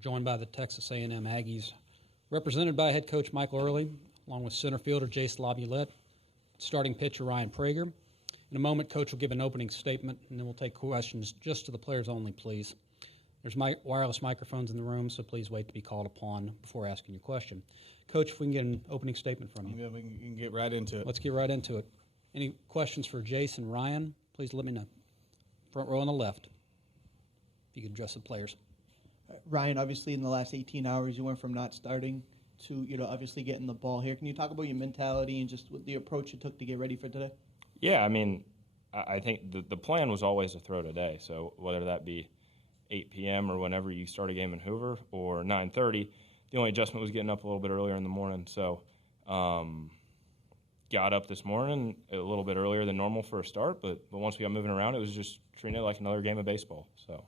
Joined by the Texas A&M Aggies, represented by head coach Michael Earley, along with center fielder Jace Laviolette, starting pitcher Ryan Prager. In a moment, Coach will give an opening statement, and then we'll take questions just to the players only, please. There's wireless microphones in the room, so please wait to be called upon before asking your question. Coach, if we can get an opening statement from you. Yeah, we can get right into it. Let's get right into it. Any questions for Jace and Ryan? Please let me know. Front row on the left, if you could address the players. Ryan, obviously in the last 18 hours, you went from not starting to, obviously getting the ball here. Can you talk about your mentality and just the approach you took to get ready for today? Yeah, I mean, I think the plan was always to throw today. So whether that be 8 p.m. or whenever you start a game in Hoover or 9:30, the only adjustment was getting up a little bit earlier in the morning. So got up this morning a little bit earlier than normal for a start, but once we got moving around, it was just treating it like another game of baseball. So.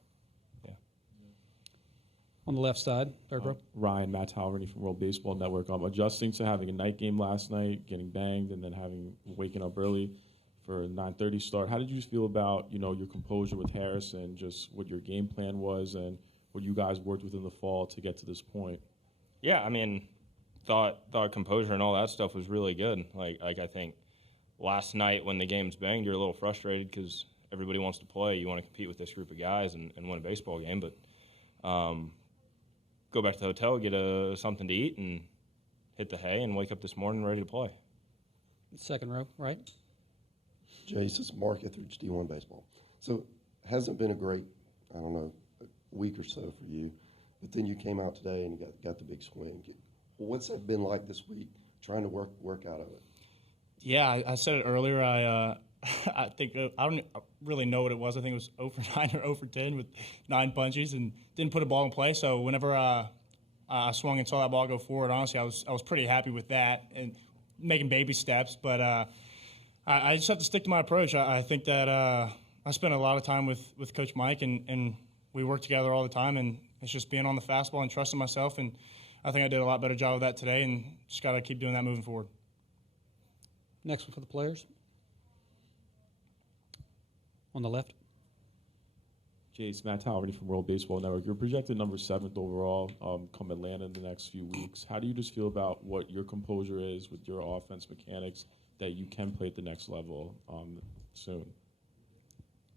On the left side, third row. Ryan, Matt Halverny from World Baseball Network. Adjusting to having a night game last night, getting banged, and then waking up early for a 9:30 start. How did you feel about your composure with Harrison, just what your game plan was, and what you guys worked with in the fall to get to this point? Yeah, I mean, thought composure and all that stuff was really good. Like I think last night when the game's banged, you're a little frustrated because everybody wants to play. You want to compete with this group of guys and win a baseball game, but. Go back to the hotel, get something to eat, and hit the hay, and wake up this morning ready to play. Second row, right? Jace, it's Mark Etheridge, D1 Baseball. So hasn't been a great, a week or so for you, but then you came out today and you got the big swing. What's that been like this week, trying to work out of it? Yeah, I said it earlier. I think I don't really know what it was. I think it was 0 for 9 or 0 for 10 with 9 punches and didn't put a ball in play. So whenever I swung and saw that ball go forward, honestly, I was pretty happy with that and making baby steps. But I just have to stick to my approach. I think that I spent a lot of time with Coach Mike, and we work together all the time. And it's just being on the fastball and trusting myself. And I think I did a lot better job of that today, and just got to keep doing that moving forward. Next one for the players. On the left. Jace, Matt Halverny from World Baseball Network. You're projected number 7th overall come Atlanta in the next few weeks. How do you just feel about what your composure is with your offense mechanics that you can play at the next level soon?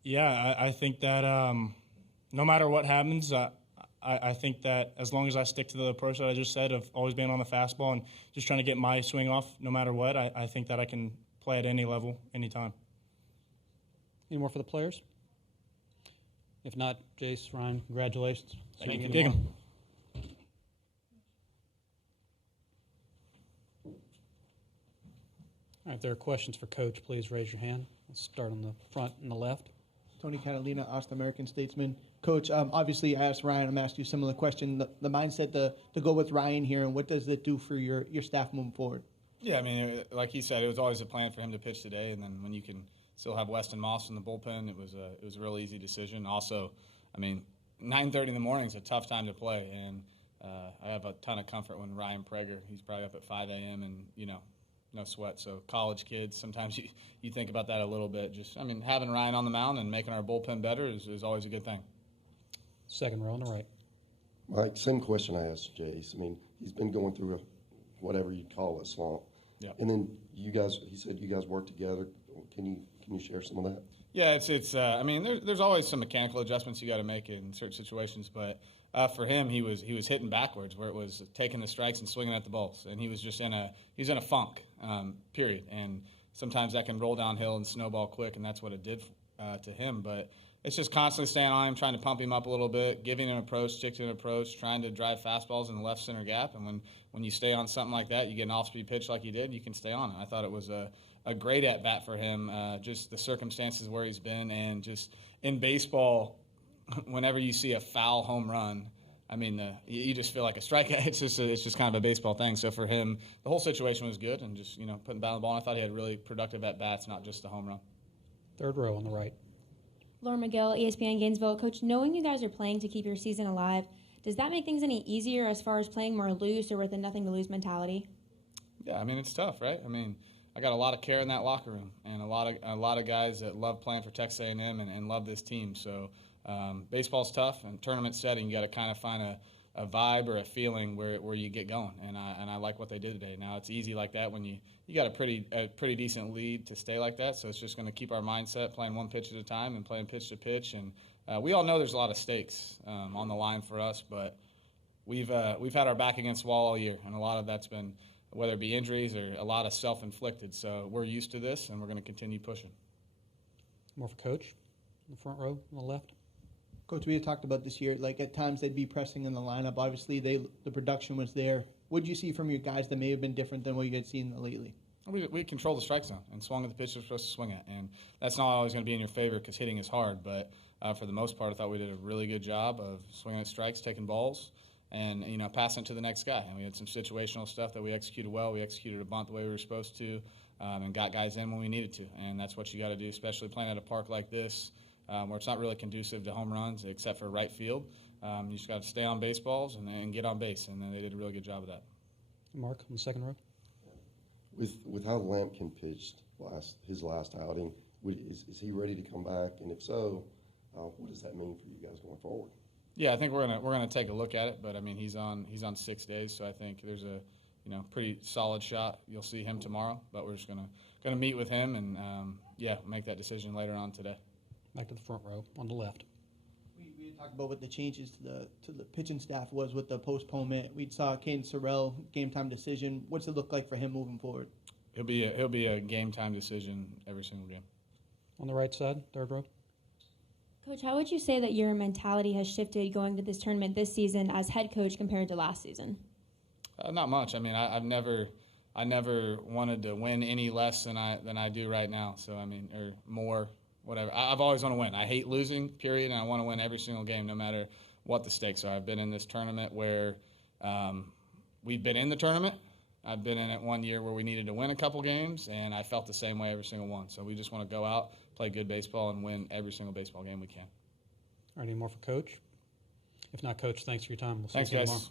Yeah, I think that no matter what happens, I think that as long as I stick to the approach that I just said of always being on the fastball and just trying to get my swing off no matter what, I think that I can play at any level, anytime. Any more for the players? If not, Jace, Ryan, congratulations. Thank you. Dig 'em. All right, if there are questions for Coach, please raise your hand. Let's start on the front and the left. Tony Catalina, Austin American Statesman. Coach, obviously I asked Ryan, I'm asking you a similar question. The mindset to go with Ryan here, and what does it do for your staff moving forward? Yeah, I mean, like he said, it was always a plan for him to pitch today, and then when you can still have Weston Moss in the bullpen, it was a real easy decision. Also, I mean, 9:30 in the morning is a tough time to play, and I have a ton of comfort when Ryan Prager, he's probably up at 5 a.m. and, no sweat. So college kids, sometimes you think about that a little bit. Having Ryan on the mound and making our bullpen better is always a good thing. Second row on the right. Mike, same question I asked Jace. He's been going through whatever you call a slump. Yep. And then he said you guys work together. Can you share some of that? Yeah, there's always some mechanical adjustments you got to make in certain situations, but for him, he was hitting backwards where it was taking the strikes and swinging at the balls, and he was just in a funk, period. And sometimes that can roll downhill and snowball quick, and that's what it did to him. But it's just constantly staying on him, trying to pump him up a little bit, giving him an approach, chicken approach, trying to drive fastballs in the left center gap. And when you stay on something like that, you get an off-speed pitch like he did, you can stay on it. I thought it was a great at-bat for him, just the circumstances where he's been. And just in baseball, whenever you see a foul home run, you just feel like a strikeout. It's just kind of a baseball thing. So for him, the whole situation was good, and just putting bat on the ball. And I thought he had really productive at-bats, not just the home run. Third row on the right. Laura McGill, ESPN Gainesville. Coach, knowing you guys are playing to keep your season alive, does that make things any easier as far as playing more loose or with a nothing-to-lose mentality? Yeah, it's tough, right? I got a lot of care in that locker room, and a lot of guys that love playing for Texas A&M and love this team. So baseball's tough, and tournament setting, you got to kind of find vibe or a feeling where you get going, and I like what they did today. Now it's easy like that when you got a pretty decent lead to stay like that. So it's just going to keep our mindset playing one pitch at a time and playing pitch to pitch. And we all know there's a lot of stakes on the line for us, but we've had our back against the wall all year, and a lot of that's been whether it be injuries or a lot of self-inflicted. So we're used to this, and we're going to continue pushing. More for Coach in the front row on the left. Coach, we had talked about this year, like at times they'd be pressing in the lineup. Obviously, the production was there. What did you see from your guys that may have been different than what you had seen lately? We controlled the strike zone and swung at the pitch we're supposed to swing at. And that's not always going to be in your favor because hitting is hard. But for the most part, I thought we did a really good job of swinging at strikes, taking balls, and passing it to the next guy. And we had some situational stuff that we executed well. We executed a bunt the way we were supposed to and got guys in when we needed to. And that's what you got to do, especially playing at a park like this where it's not really conducive to home runs except for right field. You just got to stay on baseballs and get on base. And they did a really good job of that. Mark on the second row. With how Lampkin pitched his last outing, is he ready to come back? And if so, what does that mean for you guys going forward? Yeah, I think we're gonna take a look at it, but I mean he's on 6 days, so I think there's a pretty solid shot you'll see him tomorrow. But we're just gonna meet with him and make that decision later on today. Back to the front row on the left. We talked about what the changes to the pitching staff was with the postponement. We saw Caden Sorrell game time decision. What's it look like for him moving forward? He'll be a game time decision every single game. On the right side, third row. Coach, how would you say that your mentality has shifted going to this tournament this season as head coach compared to last season? Not much. I mean, I never wanted to win any less than I do right now. So I mean, or more. Whatever. I've always want to win. I hate losing, period, and I want to win every single game no matter what the stakes are. I've been in this tournament where we've been in the tournament. I've been in it one year where we needed to win a couple games, and I felt the same way every single one. So we just want to go out, play good baseball, and win every single baseball game we can. All right, any more for Coach? If not, Coach, thanks for your time. We'll see Thanks, you guys. tomorrow.